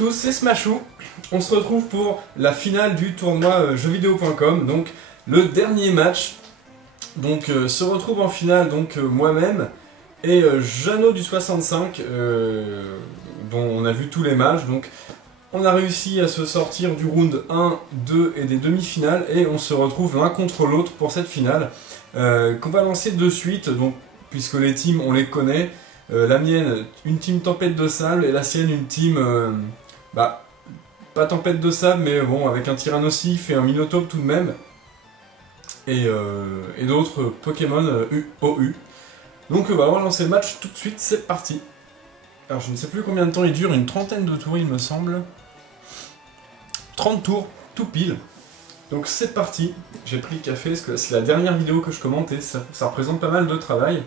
tous, c'est Smashou. On se retrouve pour la finale du tournoi jeuxvideo.com, donc le dernier match. Donc se retrouve en finale donc moi-même et Jeannot du 65, dont on a vu tous les matchs. Donc on a réussi à se sortir du round 1, 2 et des demi-finales, et on se retrouve l'un contre l'autre pour cette finale qu'on va lancer de suite, donc, puisque les teams on les connaît. La mienne, une team tempête de sable, et la sienne, une team, pas tempête de sable, mais bon, avec un tyrannosif et un minotaure tout de même, et d'autres Pokémon OU. Donc on va lancer le match tout de suite, c'est parti. Alors je ne sais plus combien de temps il dure, une trentaine de tours il me semble. 30 tours, tout pile. Donc c'est parti. J'ai pris le café, parce que c'est la dernière vidéo que je commente et ça représente pas mal de travail.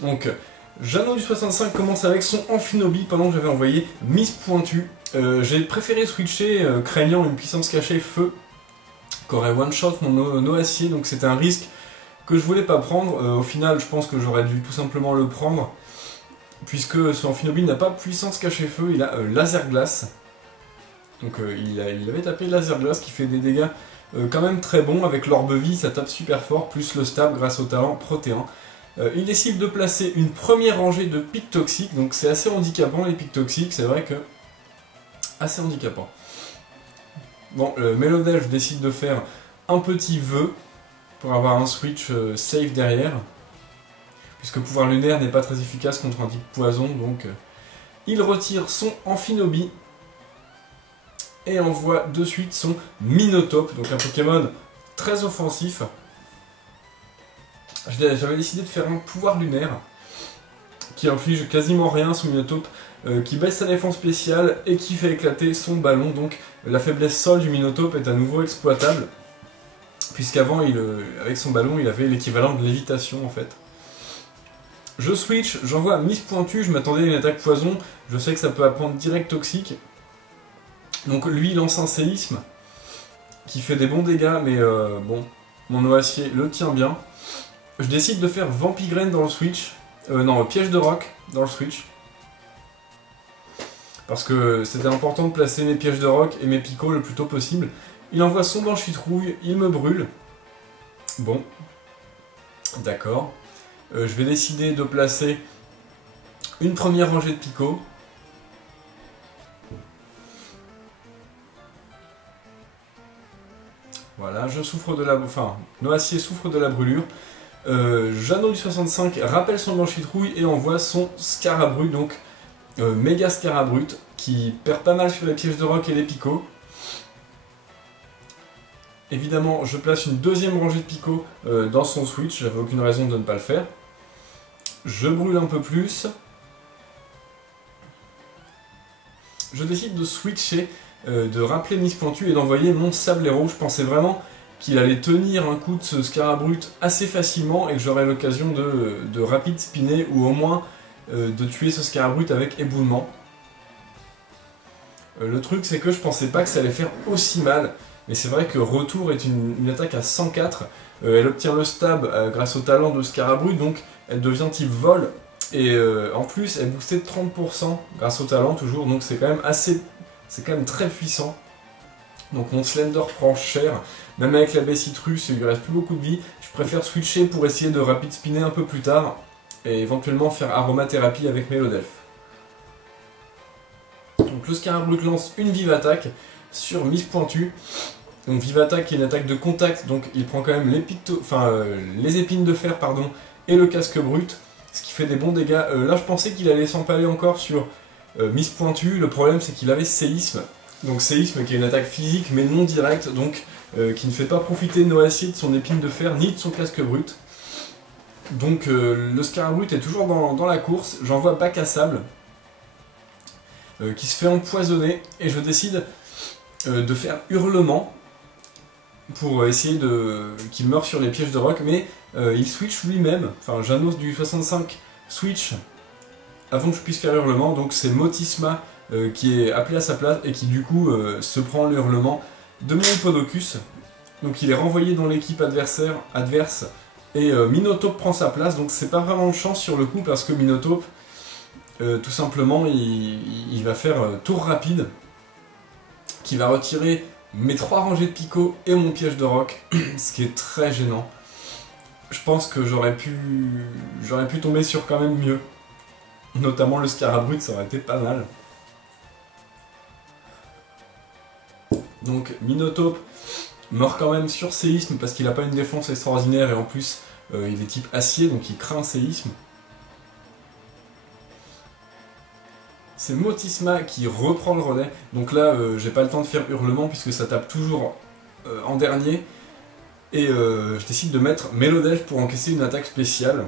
Donc, Jeannot du 65 commence avec son Amphinobi pendant que j'avais envoyé Miss Pointu. J'ai préféré switcher, craignant une puissance cachée feu qu'aurait one-shot mon Noacier, donc c'était un risque que je voulais pas prendre. Au final, je pense que j'aurais dû tout simplement le prendre, puisque ce Amphinobi n'a pas puissance cachée feu, il a laser glace. Donc il avait tapé laser glace qui fait des dégâts quand même très bons. Avec l'orbe vie, ça tape super fort, plus le stab grâce au talent protéin. Il décide de placer une première rangée de pics toxiques, donc c'est assez handicapant les pics toxiques, c'est vrai que assez handicapant. Bon, Melodelf décide de faire un petit vœu pour avoir un switch safe derrière, puisque pouvoir lunaire n'est pas très efficace contre un type poison, donc il retire son Amphinobi et envoie de suite son Minotaur, donc un Pokémon très offensif. J'avais décidé de faire un pouvoir lunaire qui inflige quasiment rien à son Minotaur, qui baisse sa défense spéciale et qui fait éclater son ballon. Donc la faiblesse sol du Minotaur est à nouveau exploitable, puisqu'avant avec son ballon il avait l'équivalent de lévitation en fait. Je switch, j'envoie Miss Pointu, je m'attendais à une attaque poison, je sais que ça peut apprendre direct toxique. Donc lui il lance un séisme qui fait des bons dégâts, mais bon, mon Noacier le tient bien. Je décide de faire Vampigraine dans le switch, Piège de roc dans le switch, parce que c'était important de placer mes pièges de roc et mes picots le plus tôt possible. Il envoie son Banchitrouille, il me brûle. Bon, d'accord. Je vais décider de placer une première rangée de picots. Voilà, je souffre de la... Enfin, Noacier souffre de la brûlure. Jeannot du 65 rappelle son Banchitrouille et envoie son Scarabrut, donc méga Scarabrut, qui perd pas mal sur les pièges de roc et les picots. Évidemment, je place une deuxième rangée de picots dans son switch, j'avais aucune raison de ne pas le faire. Je brûle un peu plus. Je décide de switcher, de rappeler Miss Pointu et d'envoyer mon Sablero. Je pensais vraiment qu'il allait tenir un coup de ce Scarabrut assez facilement et que j'aurais l'occasion de rapide spinner, ou au moins de tuer ce Scarabrut avec éboulement. Le truc c'est que je pensais pas que ça allait faire aussi mal, mais c'est vrai que Retour est une attaque à 104, elle obtient le stab grâce au talent de Scarabrut, donc elle devient type vol, et en plus elle boostait de 30% grâce au talent toujours, donc c'est quand même très puissant. Donc mon Slender prend cher, même avec la baie citrus, il lui reste plus beaucoup de vie. Je préfère switcher pour essayer de rapide spinner un peu plus tard, et éventuellement faire aromathérapie avec Melodelf. Donc le Scarabrut lance une vive attaque sur Miss Pointu. Donc vive attaque qui est une attaque de contact, donc il prend quand même les épines de fer pardon, et le casque brut, ce qui fait des bons dégâts. Là je pensais qu'il allait s'empaler encore sur Miss Pointu, le problème c'est qu'il avait séisme. Donc séisme qui est une attaque physique mais non directe, donc qui ne fait pas profiter Noacier de son épine de fer ni de son casque brut. Donc le Scarabrut est toujours dans la course, j'envoie Bac à sable, qui se fait empoisonner, et je décide de faire Hurlement pour essayer qu'il meure sur les pièges de roc, mais il switch lui-même, enfin Jeannot du 65 switch avant que je puisse faire Hurlement, donc c'est Motisma qui est appelé à sa place et qui du coup se prend le Hurlement de mon Hippodocus. Donc il est renvoyé dans l'équipe adverse et Minotaur prend sa place, donc c'est pas vraiment de chance sur le coup parce que Minotaur tout simplement il va faire tour rapide, qui va retirer mes 3 rangées de picots et mon piège de roc, ce qui est très gênant. Je pense que j'aurais pu tomber sur quand même mieux. Notamment le Scarabrut, ça aurait été pas mal. Donc Minotaur meurt quand même sur séisme parce qu'il n'a pas une défense extraordinaire et en plus il est type acier donc il craint séisme. C'est Motisma qui reprend le relais. Donc là j'ai pas le temps de faire hurlement puisque ça tape toujours en dernier. Et je décide de mettre Mélodelphe pour encaisser une attaque spéciale.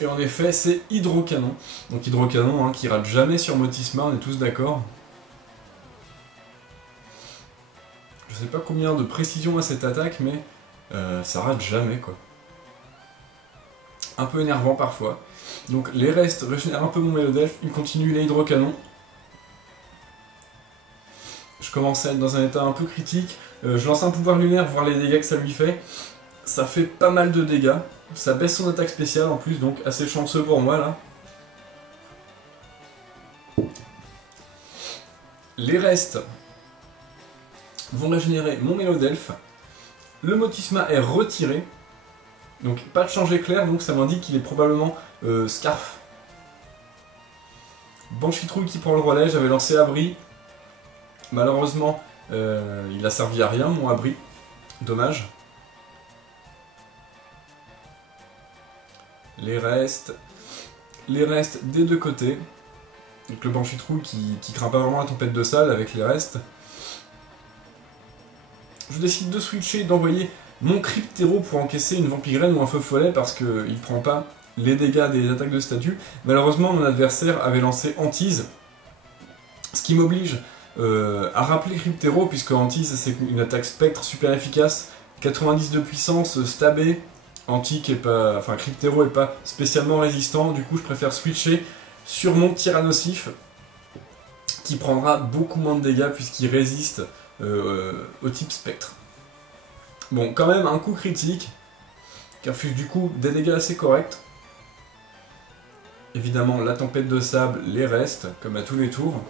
Et en effet, c'est Hydrocanon. Donc Hydrocanon qui rate jamais sur Motisma, on est tous d'accord. Je sais pas combien de précision a cette attaque, mais ça rate jamais quoi. Un peu énervant parfois. Donc les restes régénèrent un peu mon Mélodelphe, il continue les Hydrocanons. Je commence à être dans un état un peu critique. Je lance un pouvoir lunaire, voir les dégâts que ça lui fait. Ça fait pas mal de dégâts. Ça baisse son attaque spéciale en plus, donc assez chanceux pour moi là. Les restes vont régénérer mon Mélodelphe. Le Motisma est retiré. Donc pas de change éclair, donc ça m'indique qu'il est probablement Scarf. Banchitrouille qui prend le relais, j'avais lancé Abri. Malheureusement, il a servi à rien mon Abri. Dommage. Les restes des deux côtés. Donc le Banchitrouille qui craint pas vraiment la tempête de salle avec les restes. Je décide de switcher et d'envoyer mon Cryptéro pour encaisser une Vampigraine ou un Feu Follet parce qu'il prend pas les dégâts des attaques de statue. Malheureusement, mon adversaire avait lancé Hantise, ce qui m'oblige à rappeler Cryptéro puisque Hantise c'est une attaque spectre super efficace, 90 de puissance, stabé. Cryptéro est pas spécialement résistant, du coup je préfère switcher sur mon Tyrannosif qui prendra beaucoup moins de dégâts puisqu'il résiste au type spectre. Bon, quand même un coup critique qui inflige du coup des dégâts assez corrects. Évidemment la tempête de sable les restes, comme à tous les tours.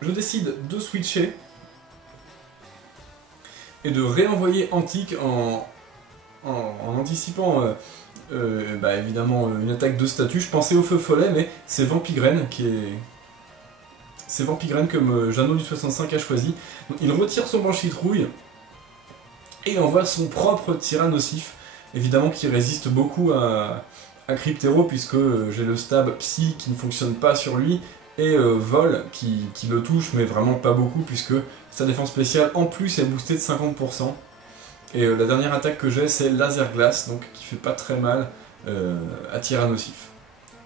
Je décide de switcher et de réenvoyer Antique en anticipant évidemment une attaque de statue. Je pensais au Feu Follet, mais c'est Vampigraine qui est... C'est Vampigraine comme Jeannot du 65 a choisi. Donc, il retire son Banchitrouille et il envoie son propre Tyrannosif, évidemment qui résiste beaucoup à Cryptéro puisque j'ai le stab Psy qui ne fonctionne pas sur lui et Vol qui le touche mais vraiment pas beaucoup puisque sa défense spéciale en plus est boostée de 50%. Et la dernière attaque que j'ai c'est Laser Glace, donc qui fait pas très mal à Tyrannosif.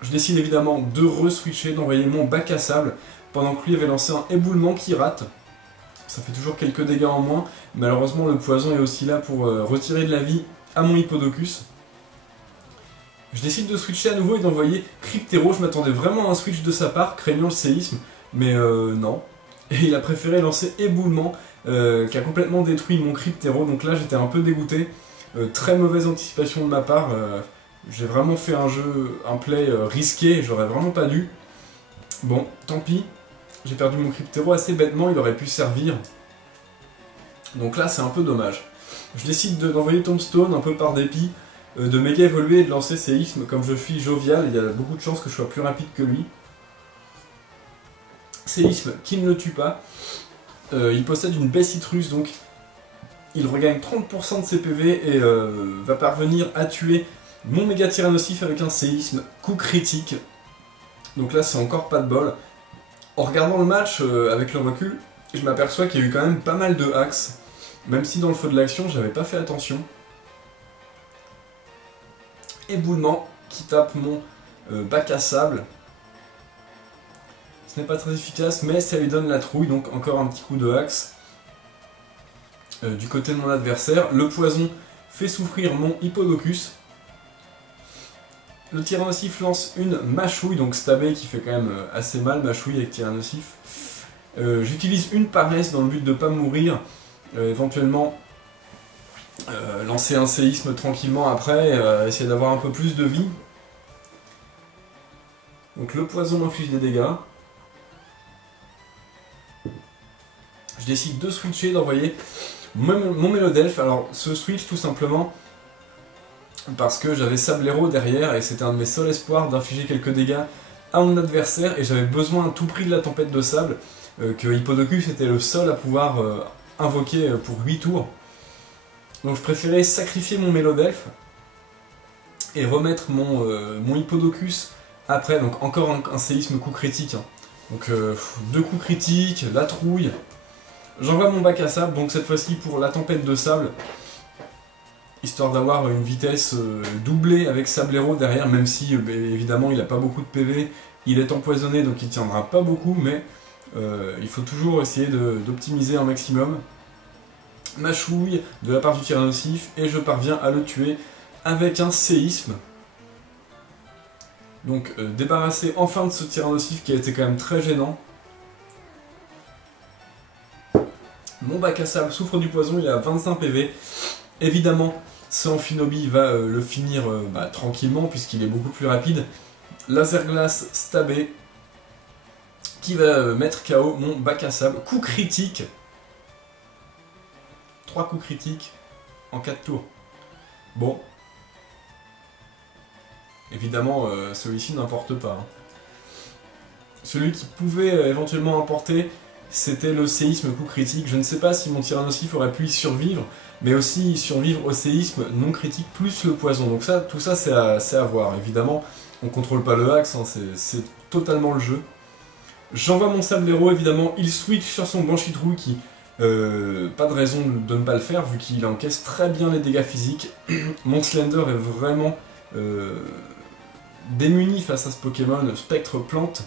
Je décide évidemment de re-switcher, d'envoyer mon bac à sable, pendant que lui avait lancé un éboulement qui rate. Ça fait toujours quelques dégâts en moins, malheureusement le poison est aussi là pour retirer de la vie à mon Hippodocus. Je décide de switcher à nouveau et d'envoyer Cryptéro, je m'attendais vraiment à un switch de sa part, craignant le séisme, mais non. Et il a préféré lancer éboulement, qui a complètement détruit mon Cryptéro, donc là j'étais un peu dégoûté. Très mauvaise anticipation de ma part, j'ai vraiment fait un play risqué, j'aurais vraiment pas dû. Bon, tant pis, j'ai perdu mon Cryptéro assez bêtement, il aurait pu servir. Donc là c'est un peu dommage. Je décide d'envoyer Tombstone un peu par dépit, de méga évoluer et de lancer séisme. Comme je suis jovial, il y a beaucoup de chances que je sois plus rapide que lui. Séisme qui ne le tue pas. Il possède une baie citrus, donc il regagne 30% de ses PV et va parvenir à tuer mon méga Tyrannosif avec un séisme, coup critique. Donc là c'est encore pas de bol. En regardant le match avec le recul, je m'aperçois qu'il y a eu quand même pas mal de hacks, même si dans le feu de l'action j'avais pas fait attention. Éboulement qui tape mon bac à sable. Ce n'est pas très efficace, mais ça lui donne la trouille, donc encore un petit coup de axe. Du côté de mon adversaire, le poison fait souffrir mon Hippodocus. Le Tyrannosif lance une mâchouille, donc stabé, qui fait quand même assez mal, mâchouille avec Tyrannosif. J'utilise une paresse dans le but de ne pas mourir, éventuellement lancer un séisme tranquillement après, essayer d'avoir un peu plus de vie. Donc le poison m'inflige des dégâts. Je décide de switcher, d'envoyer mon Mélodelfe. Alors ce switch tout simplement parce que j'avais Sablero derrière et c'était un de mes seuls espoirs d'infliger quelques dégâts à mon adversaire et j'avais besoin à tout prix de la tempête de sable, que Hippodocus était le seul à pouvoir invoquer pour 8 tours. Donc je préférais sacrifier mon Mélodelfe et remettre mon Hippodocus après, donc encore un séisme coup critique. Hein. Donc 2 coups critiques, la trouille. J'envoie mon bac à sable, donc cette fois-ci pour la tempête de sable, histoire d'avoir une vitesse doublée avec Sablero derrière, même si évidemment il n'a pas beaucoup de PV, il est empoisonné donc il tiendra pas beaucoup, mais il faut toujours essayer d'optimiser un maximum. Mâchouille de la part du Tyrannosif, et je parviens à le tuer avec un séisme. Donc débarrassé enfin de ce Tyrannosif qui a été quand même très gênant. Mon bac à sable souffre du poison, il a 25 PV. Évidemment, ce Amphinobi va le finir tranquillement puisqu'il est beaucoup plus rapide. Laser glace stabé qui va mettre KO mon bac à sable. Coup critique. 3 coups critiques en 4 tours. Bon. Évidemment, celui-ci n'importe pas. Hein. Celui qui pouvait éventuellement emporter, c'était le séisme coup critique. Je ne sais pas si mon Tyrannosif aurait pu y survivre, mais aussi survivre au séisme non critique plus le poison. Donc ça, tout ça c'est à voir. Évidemment, on contrôle pas le axe, hein, c'est totalement le jeu. J'envoie mon Sablero, évidemment, il switch sur son Banshee-Trouille qui... pas de raison de ne pas le faire vu qu'il encaisse très bien les dégâts physiques. Mon Slender est vraiment démuni face à ce Pokémon Spectre Plante.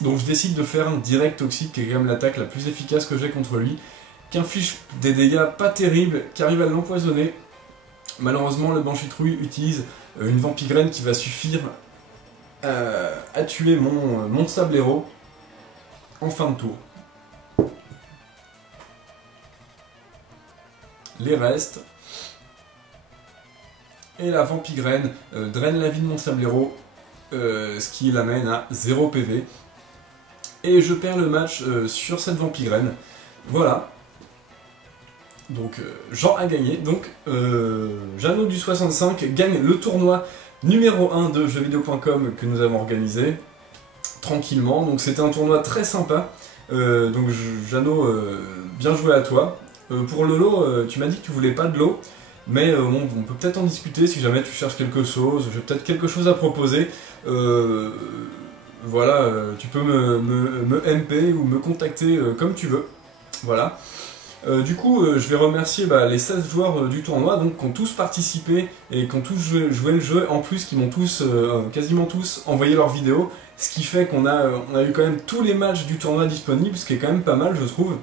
Donc je décide de faire un direct toxique qui est quand même l'attaque la plus efficace que j'ai contre lui, qui inflige des dégâts pas terribles, qui arrive à l'empoisonner. Malheureusement le Banshee-Trouille utilise une Vampigraine qui va suffire à tuer mon Sablero en fin de tour. Les restes. Et la Vampigraine draine la vie de mon Sablero, ce qui l'amène à 0 PV. Et je perds le match sur cette Vampigraine. Voilà. Donc Jean a gagné. Donc Jeannot du 65 gagne le tournoi numéro 1 de jeuxvideo.com que nous avons organisé. Tranquillement. Donc c'était un tournoi très sympa. Donc Jeannot, bien joué à toi. Pour le lot, tu m'as dit que tu voulais pas de lot. Mais bon, on peut peut-être en discuter si jamais tu cherches quelque chose. J'ai peut-être quelque chose à proposer. Voilà, tu peux me MP ou me contacter comme tu veux. Voilà. Du coup, je vais remercier les 16 joueurs du tournoi donc, qui ont tous participé et qui ont tous joué le jeu. En plus, qui m'ont tous, quasiment tous, envoyé leurs vidéos. Ce qui fait qu'on a eu quand même tous les matchs du tournoi disponibles, ce qui est quand même pas mal, je trouve.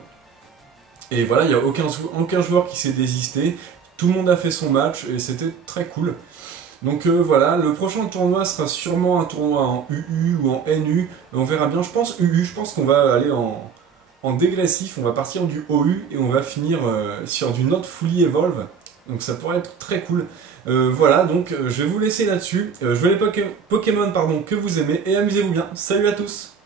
Et voilà, il n'y a aucun joueur qui s'est désisté. Tout le monde a fait son match et c'était très cool. Donc voilà, le prochain tournoi sera sûrement un tournoi en UU ou en NU. On verra bien, je pense UU, je pense qu'on va aller en dégressif, on va partir du OU et on va finir sur du Not Fully Evolve. Donc ça pourrait être très cool. Voilà, donc je vais vous laisser là-dessus. Jouez les Pokémon que vous aimez et amusez-vous bien. Salut à tous!